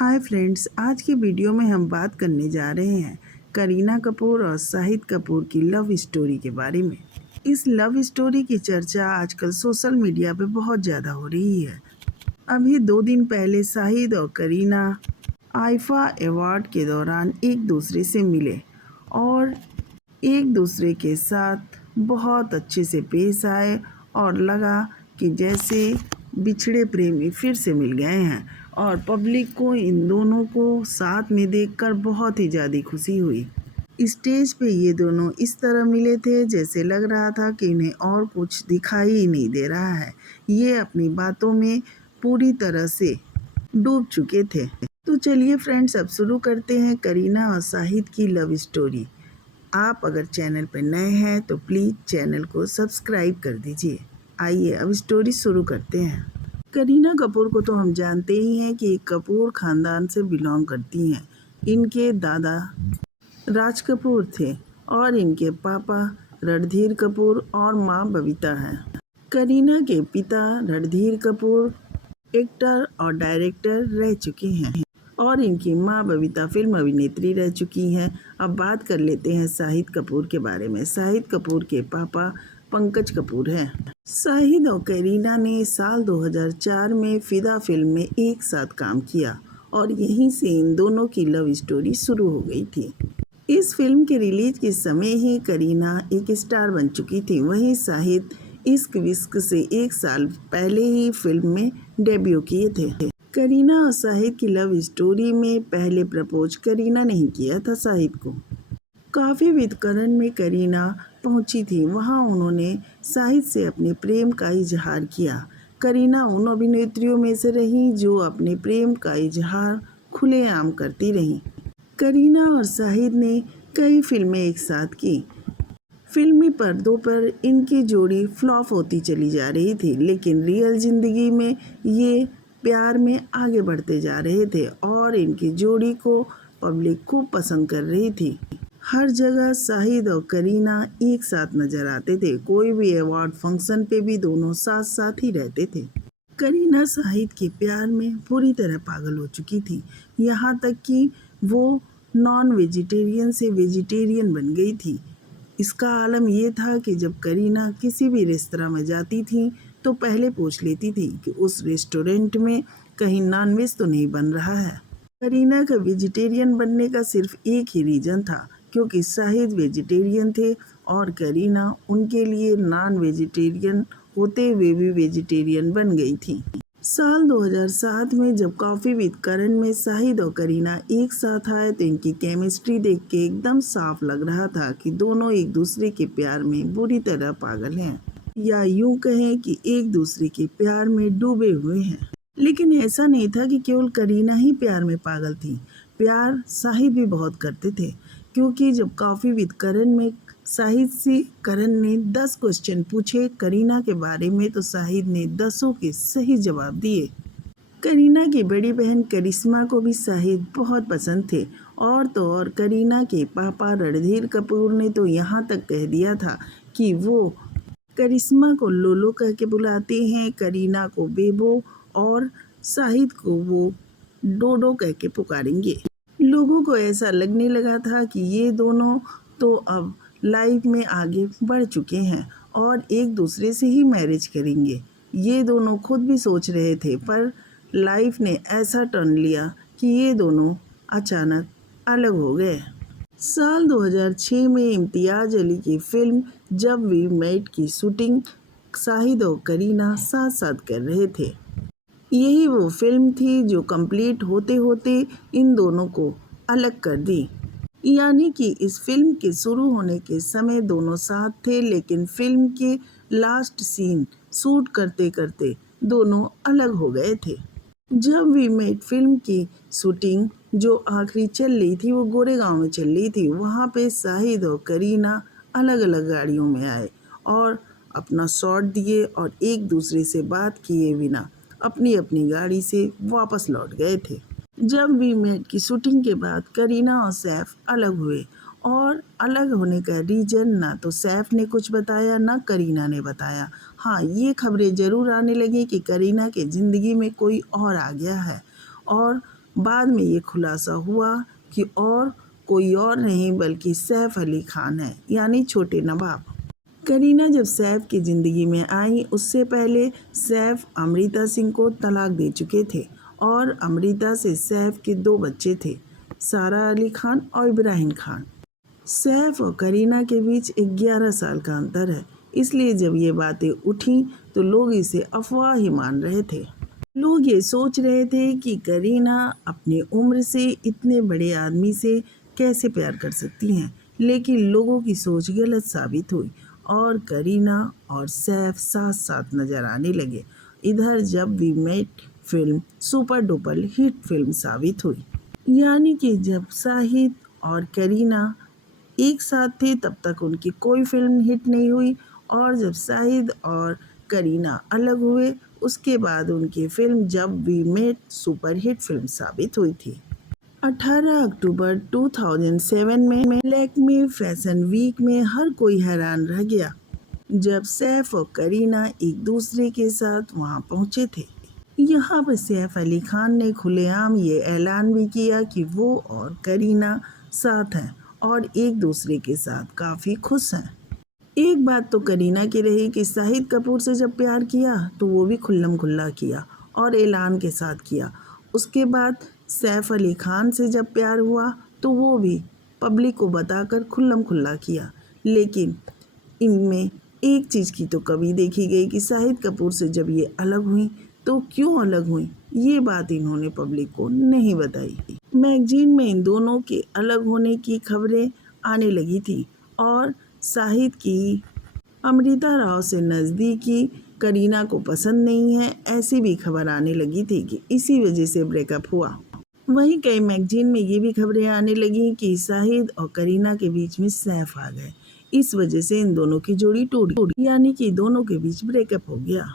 Hi friends, आज की video में हम बात करने जा रहे हैं करीना कपूर और शाहिद कपूर की लव स्टोरी के बारे में। इस लव स्टोरी की चर्चा आजकल सोशल मीडिया पे बहुत ज़्यादा हो रही है। अभी 2 दिन पहले शाहिद और करीना आईफा अवार्ड के दौरान एक दूसरे से मिले और एक दूसरे के साथ बहुत अच्छे से पेश आए और लगा कि जैसे बिछड़े प्रेमी फिर से मिल गए हैं। और पब्लिक को इन दोनों को साथ में देखकर बहुत ही ज़्यादा खुशी हुई। स्टेज पे ये दोनों इस तरह मिले थे जैसे लग रहा था कि इन्हें और कुछ दिखाई ही नहीं दे रहा है। ये अपनी बातों में पूरी तरह से डूब चुके थे। तो चलिए फ्रेंड्स, अब शुरू करते हैं करीना और शाहिद की लव स्टोरी। आप अगर चैनल पर नए हैं तो प्लीज़ चैनल को सब्सक्राइब कर दीजिए। आइए अब स्टोरी शुरू करते हैं। करीना कपूर को तो हम जानते ही हैं कि कपूर ख़ानदान से बिलोंग करती हैं। इनके दादा राज कपूर थे और इनके पापा रणधीर कपूर और माँ बबीता हैं। करीना के पिता रणधीर कपूर एक्टर और डायरेक्टर रह चुके हैं और इनकी माँ बबीता फिल्म अभिनेत्री रह चुकी हैं। अब बात कर लेते हैं शाहिद कपूर के बारे में। शाहिद कपूर के पापा पंकज कपूर हैं। शाहिद और करीना ने साल 2004 में फिदा फिल्म में एक साथ काम किया और यहीं से इन दोनों की लव स्टोरी शुरू हो गई थी। इस फिल्म के रिलीज के समय ही करीना एक स्टार बन चुकी थी। वहीं शाहिद इश्क विश्क से एक साल पहले ही फिल्म में डेब्यू किए थे। करीना और शाहिद की लव स्टोरी में पहले प्रपोज करीना ने ही किया था शाहिद को। काफ़ी विदकरण में करीना पहुंची थी। वहां उन्होंने शाहिद से अपने प्रेम का इजहार किया। करीना उन अभिनेत्रियों में से रही जो अपने प्रेम का इजहार खुलेआम करती रहीं। करीना और शाहिद ने कई फिल्में एक साथ की। फिल्मी पर्दों पर इनकी जोड़ी फ्लॉप होती चली जा रही थी, लेकिन रियल ज़िंदगी में ये प्यार में आगे बढ़ते जा रहे थे और इनकी जोड़ी को पब्लिक खूब पसंद कर रही थी। हर जगह शाहिद और करीना एक साथ नजर आते थे। कोई भी अवार्ड फंक्शन पे भी दोनों साथ साथ ही रहते थे। करीना शाहिद के प्यार में पूरी तरह पागल हो चुकी थी, यहाँ तक कि वो नॉन वेजिटेरियन से वेजिटेरियन बन गई थी। इसका आलम ये था कि जब करीना किसी भी रेस्तरां में जाती थी तो पहले पूछ लेती थी कि उस रेस्टोरेंट में कहीं नॉनवेज तो नहीं बन रहा है। करीना का वेजिटेरियन बनने का सिर्फ एक ही रीज़न था, क्योंकि शाहिद वेजिटेरियन थे और करीना उनके लिए नॉन वेजिटेरियन होते हुए भी वेजिटेरियन बन गई थी। साल 2007 में जब कॉफ़ी विद करण में शाहिद और करीना एक साथ आए तो इनकी केमिस्ट्री देख के एकदम साफ लग रहा था कि दोनों एक दूसरे के प्यार में बुरी तरह पागल हैं, या यूं कहें कि एक दूसरे के प्यार में डूबे हुए हैं। लेकिन ऐसा नहीं था कि केवल करीना ही प्यार में पागल थी। प्यार शाहिद भी बहुत करते थे, क्योंकि जब कॉफ़ी विद करण में शाहिद से करण ने 10 क्वेश्चन पूछे करीना के बारे में तो शाहिद ने 10 के सही जवाब दिए। करीना की बड़ी बहन करिश्मा को भी शाहिद बहुत पसंद थे और तो और करीना के पापा रणधीर कपूर ने तो यहाँ तक कह दिया था कि वो करिश्मा को लोलो कह के बुलाते हैं, करीना को बेबो और शाहिद को वो डोडो कह के पुकारेंगे। लोगों को ऐसा लगने लगा था कि ये दोनों तो अब लाइफ में आगे बढ़ चुके हैं और एक दूसरे से ही मैरिज करेंगे। ये दोनों खुद भी सोच रहे थे, पर लाइफ ने ऐसा टर्न लिया कि ये दोनों अचानक अलग हो गए। साल 2006 में इम्तियाज़ अली की फिल्म जब वी मेट की शूटिंग शाहिद और करीना साथ साथ कर रहे थे। यही वो फिल्म थी जो कंप्लीट होते होते इन दोनों को अलग कर दी। यानी कि इस फिल्म के शुरू होने के समय दोनों साथ थे, लेकिन फिल्म के लास्ट सीन शूट करते करते दोनों अलग हो गए थे। जब वी मेट फिल्म की शूटिंग जो आखिरी चल रही थी वो गोरेगांव में चल रही थी। वहाँ पे शाहिद और करीना अलग अलग गाड़ियों में आए और अपना शॉट दिए और एक दूसरे से बात किए बिना अपनी अपनी गाड़ी से वापस लौट गए थे। जब वी मेट की शूटिंग के बाद करीना और सैफ अलग हुए और अलग होने का रीज़न ना तो सैफ ने कुछ बताया ना करीना ने बताया। हाँ, ये खबरें ज़रूर आने लगी कि करीना के ज़िंदगी में कोई और आ गया है और बाद में ये खुलासा हुआ कि कोई और नहीं बल्कि सैफ अली खान है, यानी छोटे नवाब। करीना जब सैफ की ज़िंदगी में आई उससे पहले सैफ अमृता सिंह को तलाक दे चुके थे और अमृता से सैफ के 2 बच्चे थे, सारा अली खान और इब्राहिम खान। सैफ और करीना के बीच 11 साल का अंतर है, इसलिए जब ये बातें उठी तो लोग इसे अफवाह ही मान रहे थे। लोग ये सोच रहे थे कि करीना अपनी उम्र से इतने बड़े आदमी से कैसे प्यार कर सकती हैं, लेकिन लोगों की सोच गलत साबित हुई और करीना और सैफ साथ साथ नजर आने लगे। इधर Jab We Met film super duper hit film साबित हुई, यानी कि जब शाहिद और करीना एक साथ थे तब तक उनकी कोई फिल्म हिट नहीं हुई, और जब शाहिद और करीना अलग हुए उसके बाद उनकी film Jab We Met super hit film साबित हुई थी। 18 अक्टूबर 2007 में लैक्मे फैशन वीक में हर कोई हैरान रह गया जब सैफ और करीना एक दूसरे के साथ वहां पहुंचे थे। यहाँ पर सैफ अली खान ने खुलेआम ये ऐलान भी किया कि वो और करीना साथ हैं और एक दूसरे के साथ काफ़ी खुश हैं। एक बात तो करीना की रही कि शाहिद कपूर से जब प्यार किया तो वो भी खुल्लम खुल्ला किया और ऐलान के साथ किया। उसके बाद सैफ अली खान से जब प्यार हुआ तो वो भी पब्लिक को बताकर खुल्लम खुल्ला किया। लेकिन इनमें एक चीज़ की तो कमी देखी गई कि शाहिद कपूर से जब ये अलग हुई तो क्यों अलग हुई, ये बात इन्होंने पब्लिक को नहीं बताई। मैगजीन में इन दोनों के अलग होने की खबरें आने लगी थी और शाहिद की अमृता राव से नज़दीकी करीना को पसंद नहीं है, ऐसी भी खबर आने लगी थी कि इसी वजह से ब्रेकअप हुआ। वहीं कई मैगजीन में ये भी खबरें आने लगी कि शाहिद और करीना के बीच में सैफ आ गए, इस वजह से इन दोनों की जोड़ी टूटी, यानी कि दोनों के बीच ब्रेकअप हो गया।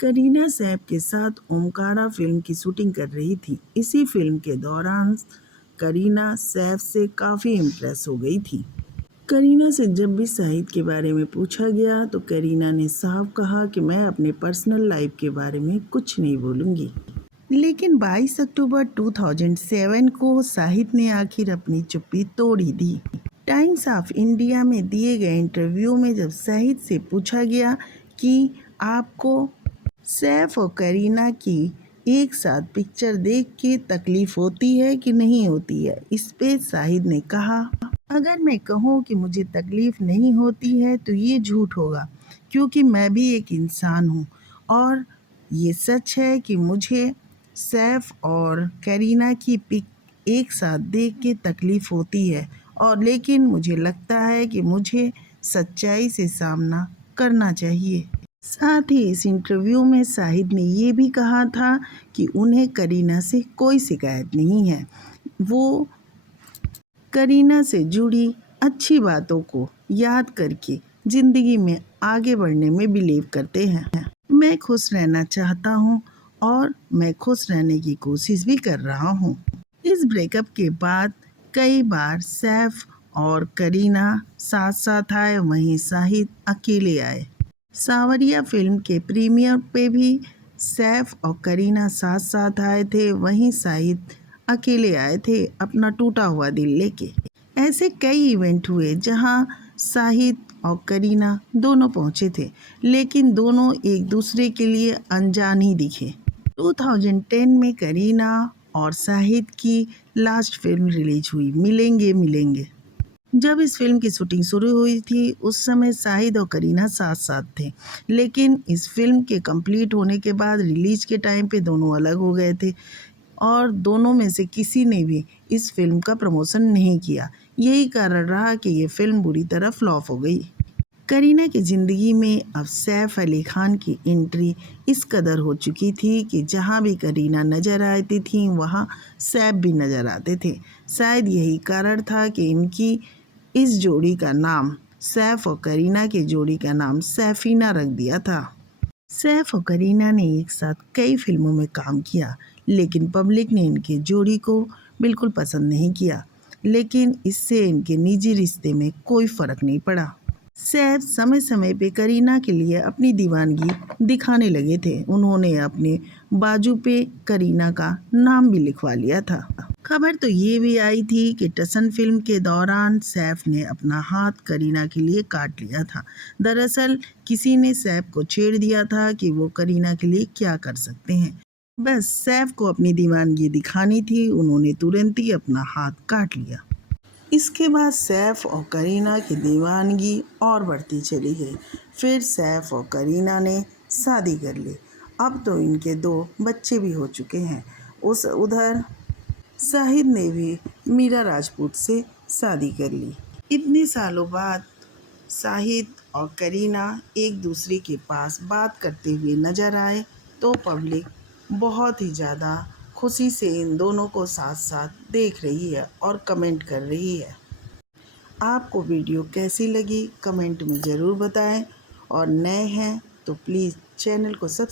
करीना सैफ के साथ ओमकारा फिल्म की शूटिंग कर रही थी। इसी फिल्म के दौरान करीना सैफ से काफ़ी इम्प्रेस हो गई थी। करीना से जब भी शाहिद के बारे में पूछा गया तो करीना ने साफ कहा कि मैं अपने पर्सनल लाइफ के बारे में कुछ नहीं बोलूँगी। लेकिन 22 अक्टूबर 2007 को शाहिद ने आखिर अपनी चुप्पी तोड़ ही दी। टाइम्स ऑफ इंडिया में दिए गए इंटरव्यू में जब शाहिद से पूछा गया कि आपको सैफ और करीना की एक साथ पिक्चर देख के तकलीफ होती है कि नहीं होती है, इस पे शाहिद ने कहा, अगर मैं कहूँ कि मुझे तकलीफ नहीं होती है तो ये झूठ होगा, क्योंकि मैं भी एक इंसान हूँ और ये सच है कि मुझे सैफ और करीना की पिक एक साथ देख के तकलीफ होती है, और लेकिन मुझे लगता है कि मुझे सच्चाई से सामना करना चाहिए। साथ ही इस इंटरव्यू में शाहिद ने ये भी कहा था कि उन्हें करीना से कोई शिकायत नहीं है, वो करीना से जुड़ी अच्छी बातों को याद करके ज़िंदगी में आगे बढ़ने में बिलीव करते हैं। मैं खुश रहना चाहता हूँ और मैं खुश रहने की कोशिश भी कर रहा हूँ। इस ब्रेकअप के बाद कई बार सैफ और करीना साथ साथ आए, वहीं शाहिद अकेले आए। सावरिया फिल्म के प्रीमियर पे भी सैफ और करीना साथ साथ आए थे, वहीं शाहिद अकेले आए थे अपना टूटा हुआ दिल लेके। ऐसे कई इवेंट हुए जहां शाहिद और करीना दोनों पहुंचे थे, लेकिन दोनों एक दूसरे के लिए अनजान ही दिखे। 2010 में करीना और शाहिद की लास्ट फिल्म रिलीज हुई, मिलेंगे मिलेंगे। जब इस फिल्म की शूटिंग शुरू हुई थी उस समय शाहिद और करीना साथ साथ थे, लेकिन इस फिल्म के कंप्लीट होने के बाद रिलीज के टाइम पे दोनों अलग हो गए थे और दोनों में से किसी ने भी इस फिल्म का प्रमोशन नहीं किया। यही कारण रहा कि ये फिल्म बुरी तरह फ्लॉप हो गई। करीना की ज़िंदगी में अब सैफ अली खान की एंट्री इस कदर हो चुकी थी कि जहाँ भी करीना नज़र आती थी वहाँ सैफ भी नज़र आते थे। शायद यही कारण था कि इनकी इस जोड़ी का नाम, सैफ और करीना की जोड़ी का नाम सैफीना रख दिया था। सैफ और करीना ने एक साथ कई फिल्मों में काम किया, लेकिन पब्लिक ने इनकी जोड़ी को बिल्कुल पसंद नहीं किया, लेकिन इससे इनके निजी रिश्ते में कोई फ़र्क नहीं पड़ा। सैफ समय समय पे करीना के लिए अपनी दीवानगी दिखाने लगे थे। उन्होंने अपने बाजू पे करीना का नाम भी लिखवा लिया था। खबर तो ये भी आई थी कि टसन फिल्म के दौरान सैफ ने अपना हाथ करीना के लिए काट लिया था। दरअसल किसी ने सैफ को छेड़ दिया था कि वो करीना के लिए क्या कर सकते हैं। बस सैफ को अपनी दीवानगी दिखानी थी, उन्होंने तुरंत ही अपना हाथ काट लिया। इसके बाद सैफ और करीना की दीवानगी और बढ़ती चली गई। फिर सैफ और करीना ने शादी कर ली। अब तो इनके 2 बच्चे भी हो चुके हैं। उधर शाहिद ने भी मीरा राजपूत से शादी कर ली। इतने सालों बाद शाहिद और करीना एक दूसरे के पास बात करते हुए नजर आए तो पब्लिक बहुत ही ज़्यादा खुशी से इन दोनों को साथ साथ देख रही है और कमेंट कर रही है। आपको वीडियो कैसी लगी कमेंट में ज़रूर बताएं और नए हैं तो प्लीज़ चैनल को सब्सक्राइब